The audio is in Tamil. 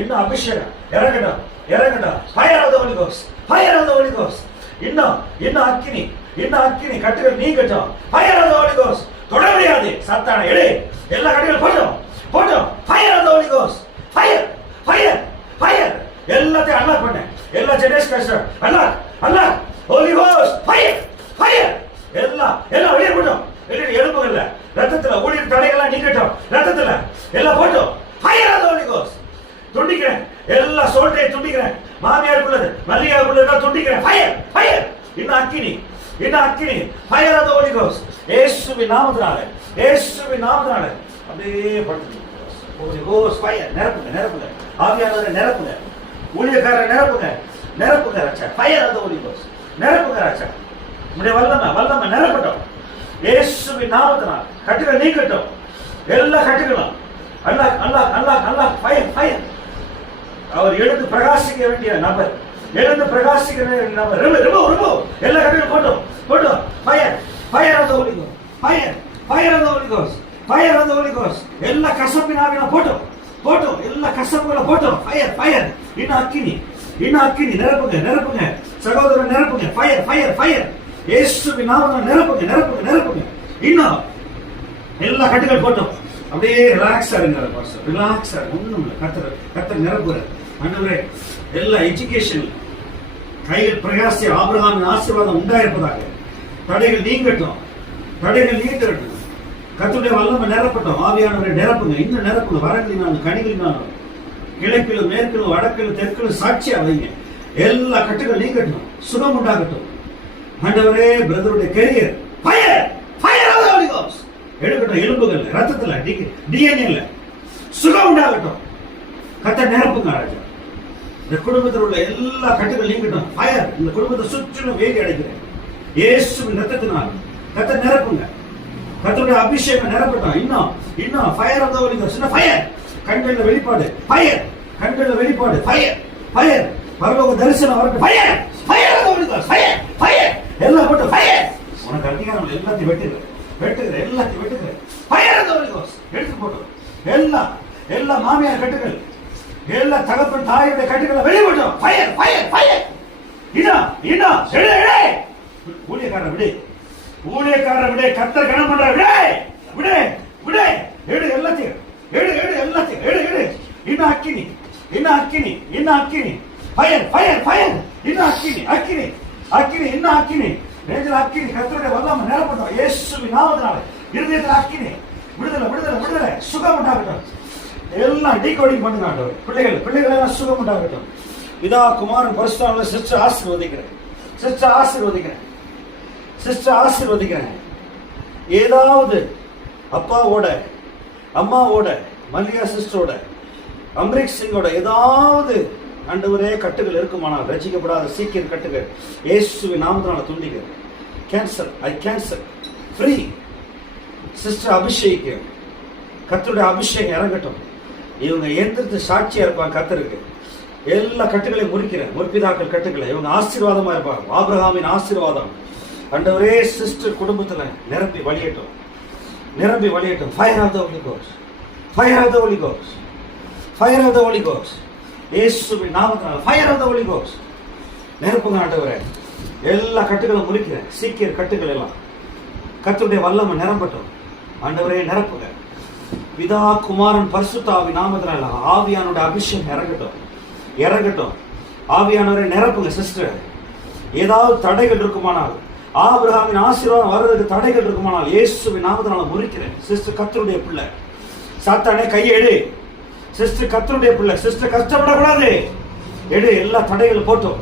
இன்னும் அபிஷேகம் இறங்கட்டும், இறங்கட்டும். Fire of the Holy Ghost, fire of the Holy Ghost. இன்னும் அக்கினி, இன்னும் அக்கினி. கட்டுகள் நீங்கட்டும். Fire of the Holy Ghost. தொட முடியாது சாத்தானை. எடு, எல்லா கட்டுகள் போட்டோம், போட்டோம். Fire of the Holy Ghost. Fire, fire, fire. எல்லாத்தையும் அன்லாக் பண்ணு. எல்லா ஜெனரேஷன் கஷ்டம் unlock, unlock. Holy Ghost fire, fire. எல்லாம் வெளியே போட்டோம். எலும்புகள்ல ரத்தத்துல ஊழியர் தடைகள்லாம் நீக்கட்டும். ரத்தத்துல எல்லாம் போட்டோம். Fire of the Holy Ghost. துண்டிக்கிறேன் எல்லா சோல்ட்டை துண்டிக்கிறேன். மாமியாருக்குள்ளது மல்லிகாவுக்குள்ளது துண்டிக்கிறேன். Fire, fire. இன்னும் அக்கினி, இன்னும் அக்கினி. Fire of the Holy Ghost. இயேசுவின் நாமத்தினால, இயேசுவின் நாமத்தினால அப்படியே படுத்து. Holy Ghost fire. நிரப்புங்க, நிரப்புங்க. ஆவியானவரை நிரப்புங்க. ஊழியக்காரரை நிரப்புங்க, நிரப்புங்க ராஜா. Fire of the Holy Ghost. நிரப்புங்க ராஜா. உடைய வல்லமை நிரப்பட்டும். இயேசுவின் நாமத்தினால கட்டுகள் நீக்கட்டும். எல்லா கட்டுகளும் அல்லாஹ், அல்லாஹ், அல்லாஹ், அல்லாஹ். Fire, fire. அவர் எழுந்து பிரகாசிக்க வேண்டிய நபர், எழுந்து பிரகாசிக்க வேண்டிய நபர். எல்லா கட்டுகளும் போட்டோம், போட்டோம். Fire, fire of the Holy Ghost. Fire, fire of the Holy Ghost. Fire of the Holy Ghost. எல்லா கசப்பின் ஆவியை போட்டோம், போட்டோம். எல்லா கசப்புகளை போட்டோம். Fire, fire. இன்னும் அக்கினி, இன்னும் அக்கினி. நிரப்புங்க, நிரப்புங்க. சகோதரன் நிரப்புங்க. Fire, fire, fire. இயேசுவின் நாமத்தினால நிரப்புங்க, நிரப்புங்க, நிரப்புங்க. இன்னும் எல்லா கட்டுகள் போட்டோம். அப்படியே ரிலாக்ஸா இருங்க பாஸ்டர், ரிலாக்ஸா இருங்க. ஒண்ணும் இல்லை. கர்த்தர் நிரப்புற ஆண்டவரே. எல்லா எஜுகேஷன் கையில் பிரகாசி ஆபிரகாமின் ஆசீர்வாதம் உண்டாயிருப்பதாக. தடைகள் நீங்கட்டும், தடைகள் நீங்கட்டும். கர்த்தருடைய வல்லமை நிரப்பட்டும். ஆவியானவரை நிரப்புங்க, இன்னும் நிரப்புங்க. வரங்களினாலும் கனிகளினாலும் கிழக்கிலும் மேற்கிலும் வடக்கிலும் தெற்கிலும் சாட்சியா வைங்க. எல்லா கட்டுகள் நீங்கட்டும், சுகம் உண்டாகட்டும். ஆண்டவரே, பிரதருடைய career fire, fire of the Holy Ghost. எடுக்கட்டும். எலும்புகள் ரத்தத்துல டிஎன்ஏல சுகம் உண்டாகட்டும். கர்த்தர் நிரப்புங்க ராஜா. இந்த குடும்பத்தில் உள்ள எல்லா கட்டுகள் நீங்கட்டும். ஃபயர். இந்த குடும்பத்தை சுற்றிலும் வேலி அடைக்கிறேன் இயேசுவின் ரத்தத்தினால். கர்த்தர் நிரப்புங்க. கர்த்தருடைய அபிஷேகம் நிரப்பட்டும். இன்னும் fire of the Holy Ghost. Fire. கண்களில் வெளிப்பாடு ஃபயர், கண்களில் வெளிப்பாடு ஃபயர், ஃபயர். பரலோக தரிசனம் வரட்டும். Fire, fire of the Holy Ghost. Fire, fire. எல்லாம் போட்டு ஃபயர். உனக்கு அதிகாரம் எல்லாத்தையும் வெட்டுகிறேன், வெட்டுகிறேன், எல்லாத்தையும் வெட்டுகிறேன். Fire of the Holy Ghost. எடுத்து போட்டு எல்லா மாமியார் கட்டுகள், எல்லா தகப்பன் தாயுடைய கட்டுகளை வெளிப்பட்டோம். Fire, fire, fire. ஊழியக்காரர் விடு, ஊழியக்காரர் விடு. கர்த்தர் கணம் பண்ற விடு, விடு, விடு. எடு எல்லாத்தையும், எடு, எடு எல்லாத்தையும், எடு, எடு. இன்னும் அக்கினி, இன்னும் அக்கினி, இன்னும் அக்கினி. Fire, fire, fire. இன்னும் அக்கினி, அக்கினி, அக்கினி. இன்னும் அக்கினி. நெஞ்சில் அக்கினி. கர்த்தருடைய வல்லமை நிரப்பட்டும். இயேசுவின் நாமத்தினால இருதயத்தில் அக்கினி. விடுதலை, விடுதலை, விடுதலை. சுகம் உண்டாகட்டும். எல்லாம் டீகோடிங் பண்ணுங்க ஆண்டவர். பிள்ளைகள் எல்லாம் சுகம் உண்டாகட்டும். பிதா குமாரன் பரிசுத்த ஆவியானவரை சிஸ்டர் ஆசீர்வதிக்கிறேன், சிஸ்டர் ஆசீர்வதிக்கிறேன், சிஸ்டர் ஆசீர்வதிக்கிறேன். ஏதாவது அப்பாவோட அம்மாவோட மல்லிகா சிஸ்டரோட அம்ரிக் சிங்கோட ஏதாவது ஆண்டவரே கட்டுகள் இருக்குமானால் ரசிக்கப்படாத சீக்கிரம் கட்டுகள் இயேசுவின் நாமத்தினால துண்டிக்க. கேன்சல், ஐ கேன்சல். ஃப்ரீ. சிஸ்டர் அபிஷேகம். கர்த்தருடைய அபிஷேகம் இறங்கட்டும். இவங்க எந்திரத்து சாட்சியா இருப்பாங்க கர்த்தருக்கு. எல்லா கட்டுகளையும் முறிக்கிறேன். முற்பிதாக்கள் கட்டுகளை இவங்க ஆசீர்வாதமா இருப்பாங்க. ஆபிரகாமின் ஆசீர்வாதம் ஆண்டவரே சிஸ்டர் குடும்பத்துல நிரம்பி வழியட்டும், நிரம்பி வழியட்டும். Fire of the Holy Ghost, fire of the Holy Ghost, fire of the Holy Ghost. இயேசுவின் நாமத்தினால fire of the Holy Ghost. நிரப்புங்க ஆண்டவரே. எல்லா கட்டுகளும் முறிக்கிறேன். சீக்கிரம் கட்டுகள் எல்லாம் கர்த்தருடைய வல்லமை நிரம்பட்டும். ஆண்டவரே நிரப்புங்க. பிதா குமாரன் பரிசுத்த ஆவி நாமத்தினால ஆவியானோட அபிஷேகம் இறங்கட்டும், இறங்கட்டும். ஆவியானவரை நிரப்புங்க சிஸ்டர். ஏதாவது தடைகள் இருக்குமானால், ஆபிரகாமின் ஆசீர்வாதம் வர்றதுக்கு தடைகள் இருக்குமானால் இயேசுவின் நாமத்தினால முறிக்கிறேன். சிஸ்டர் கர்த்தருடைய பிள்ளை. சாத்தானே கையை எடு. சிஸ்டர் கர்த்தருடைய பிள்ளை. சிஸ்டர் கஷ்டப்படக்கூடாது. எடு. எல்லா தடைகள் போட்டோம்.